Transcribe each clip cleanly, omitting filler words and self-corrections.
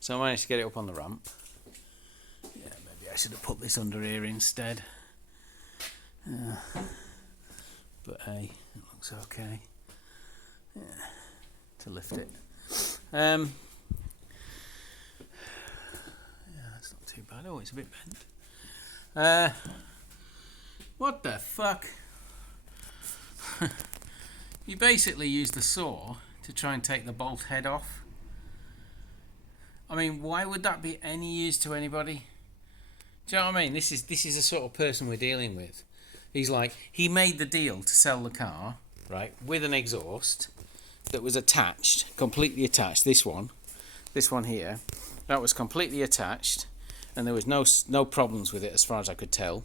So I managed to get it up on the ramp. Yeah, maybe I should have put this under here instead. But hey, it looks okay. Yeah, to lift it. Yeah, that's not too bad. Oh, it's a bit bent. What the fuck? You basically use the saw to try and take the bolt head off. I mean, why would that be any use to anybody? Do you know what I mean? This is the sort of person we're dealing with. He's like, he made the deal to sell the car, right, with an exhaust that was attached, completely attached. This one here, that was completely attached, and there was no problems with it as far as I could tell.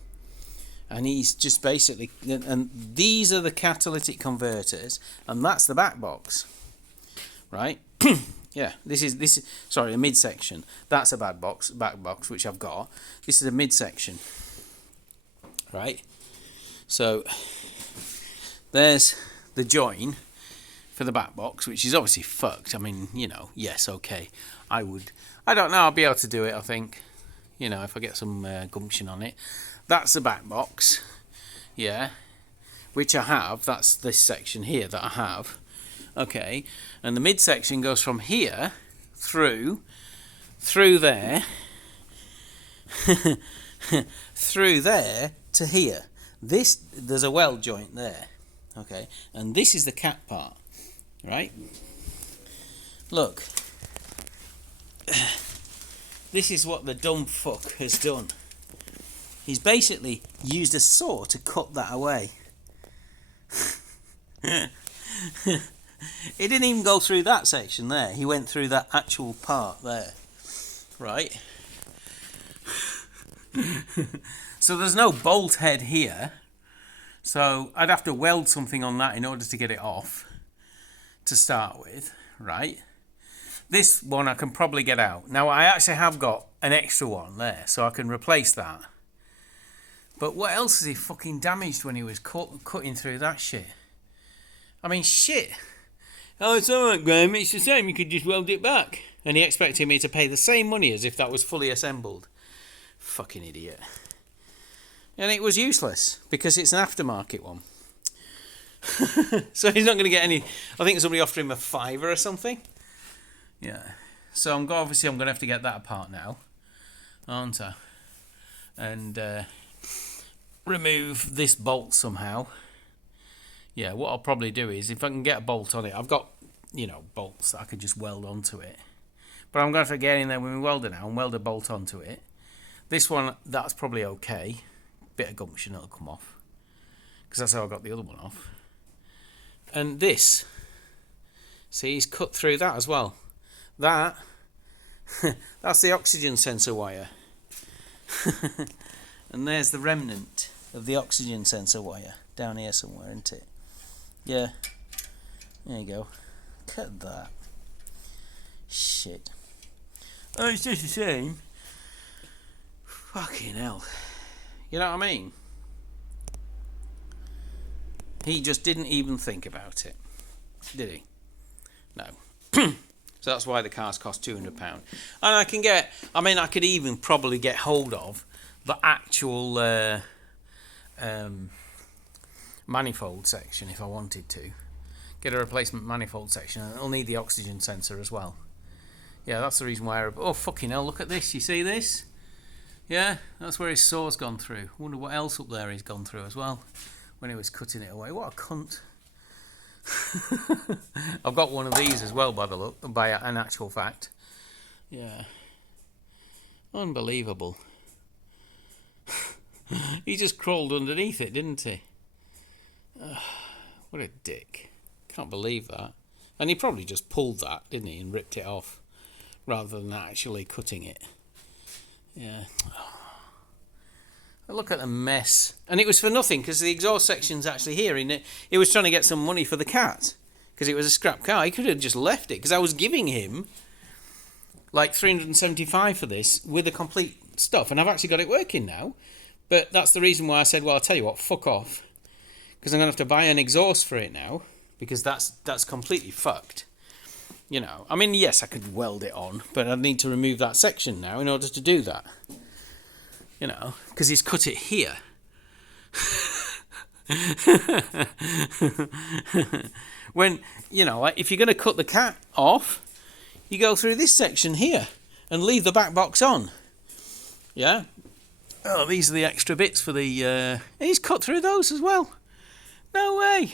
And he's just basically, and these are the catalytic converters, and that's the back box, right? Yeah, this is sorry, a midsection. That's a back box, which I've got. This is a midsection, right? So there's the join for the back box, which is obviously fucked. I mean, you know, yes, okay. I don't know, I'll be able to do it, I think. You know, if I get some gumption on it. That's the back box, yeah, which I have. That's this section here that I have. Okay, and the midsection goes from here through there, through there to here. There's a weld joint there, okay, and this is the cap part, right? Look, this is what the dumb fuck has done. He's basically used a saw to cut that away. He didn't even go through that section there. He went through that actual part there. Right? So there's no bolt head here. So I'd have to weld something on that in order to get it off to start with. Right? This one I can probably get out. Now I actually have got an extra one there, so I can replace that. But what else has he fucking damaged when he was cutting through that shit? I mean, shit. Oh, it's alright, Graham, it's the same, you could just weld it back. And he expected me to pay the same money as if that was fully assembled. Fucking idiot. And it was useless, because it's an aftermarket one. So he's not going to get any... I think somebody offered him a £5 or something. Yeah. So obviously I'm going to have to get that apart now. Aren't I? And... remove this bolt somehow. Yeah, what I'll probably do is, if I can get a bolt on it, I've got, you know, bolts that I could just weld onto it. But I'm going to have to get in there when we weld it now and weld a bolt onto it. This one, that's probably okay. Bit of gumption, it'll come off. Because that's how I got the other one off. And this, see, he's cut through that as well. That, that's the oxygen sensor wire. And there's the remnant of the oxygen sensor wire down here somewhere, isn't it? Yeah. There you go. Look at that. Shit. Oh, it's just the same. Fucking hell. You know what I mean? He just didn't even think about it. Did he? No. So that's why the cars cost £200. And I could even probably get hold of the actual manifold section if I wanted to. Get a replacement manifold section, and it'll need the oxygen sensor as well. Yeah, that's the reason why oh, fucking hell, look at this. You see this? Yeah, that's where his saw's gone through. Wonder what else up there he's gone through as well when he was cutting it away. What a cunt. I've got one of these as well, by an actual fact. Yeah. Unbelievable. He just crawled underneath it, didn't he? What a dick. Can't believe that. And he probably just pulled that, didn't he, and ripped it off rather than actually cutting it. Yeah. Look at the mess. And it was for nothing, because the exhaust section's actually here. He was trying to get some money for the cat, because it was a scrap car. He could have just left it, because I was giving him like $375 for this with the complete stuff, and I've actually got it working now. But that's the reason why I said, well, I'll tell you what, fuck off, because I'm going to have to buy an exhaust for it now, because that's completely fucked. You know, I mean, yes, I could weld it on, but I'd need to remove that section now in order to do that. You know, because he's cut it here. When, you know, like if you're going to cut the cat off, you go through this section here and leave the back box on. Yeah. Oh, these are the extra bits for the... he's cut through those as well. No way.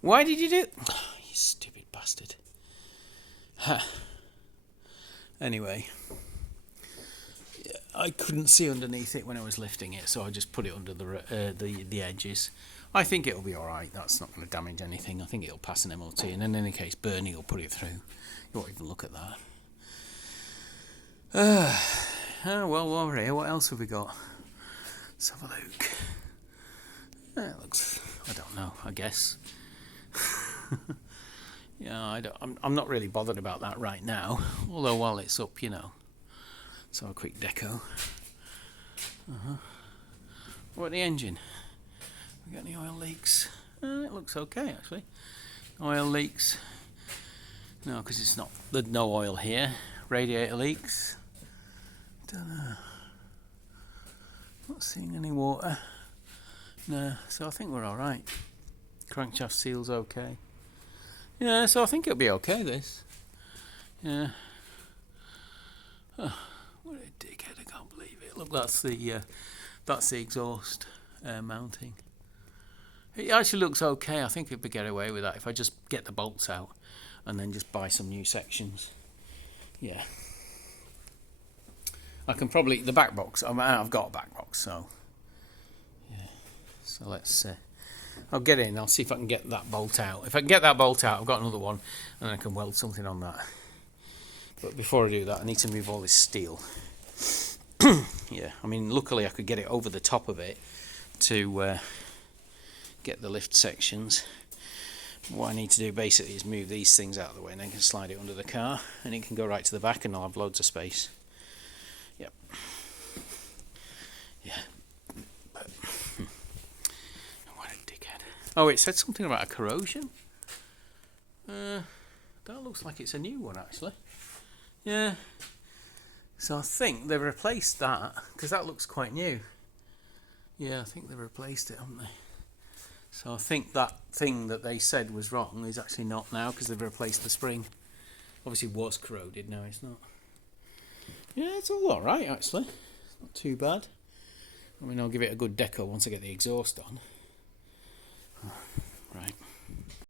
Why did you do... Oh, you stupid bastard. Huh. Anyway. I couldn't see underneath it when I was lifting it, so I just put it under the edges. I think it'll be alright. That's not going to damage anything. I think it'll pass an MOT, and in any case, Bernie will put it through. You won't even look at that. Well, while we're here, what else have we got? Let's have a look. It looks... I don't know, I guess. Yeah, I'm not really bothered about that right now. Although while it's up, you know. So a quick deco. What about the engine? We got any oil leaks? It looks okay actually. Oil leaks. No, because it's not. There's no oil here. Radiator leaks. Don't know. Not seeing any water. No, so I think we're all right. Crankshaft seal's okay. Yeah, so I think it'll be okay. This. Yeah. Oh, what a dickhead! I can't believe it. Look, that's the exhaust mounting. It actually looks okay. I think we could get away with that if I just get the bolts out and then just buy some new sections. Yeah. I can probably... The back box, I've got a back box, so... Yeah. So let's... I'll get in, I'll see if I can get that bolt out. If I can get that bolt out, I've got another one, and I can weld something on that. But before I do that, I need to move all this steel. Yeah, I mean, luckily I could get it over the top of it to get the lift sections. What I need to do basically is move these things out of the way, and then I can slide it under the car, and it can go right to the back, and I'll have loads of space. Yep. Yeah. But, what a dickhead. Oh, it said something about a corrosion. That looks like it's a new one, actually. Yeah. So I think they've replaced that, because that looks quite new. Yeah, I think they've replaced it, haven't they? So I think that thing that they said was wrong is actually not now, because they've replaced the spring. Obviously it was corroded, now it's not. Yeah, it's all alright, actually. It's not too bad. I mean, I'll give it a good deco once I get the exhaust on. Right.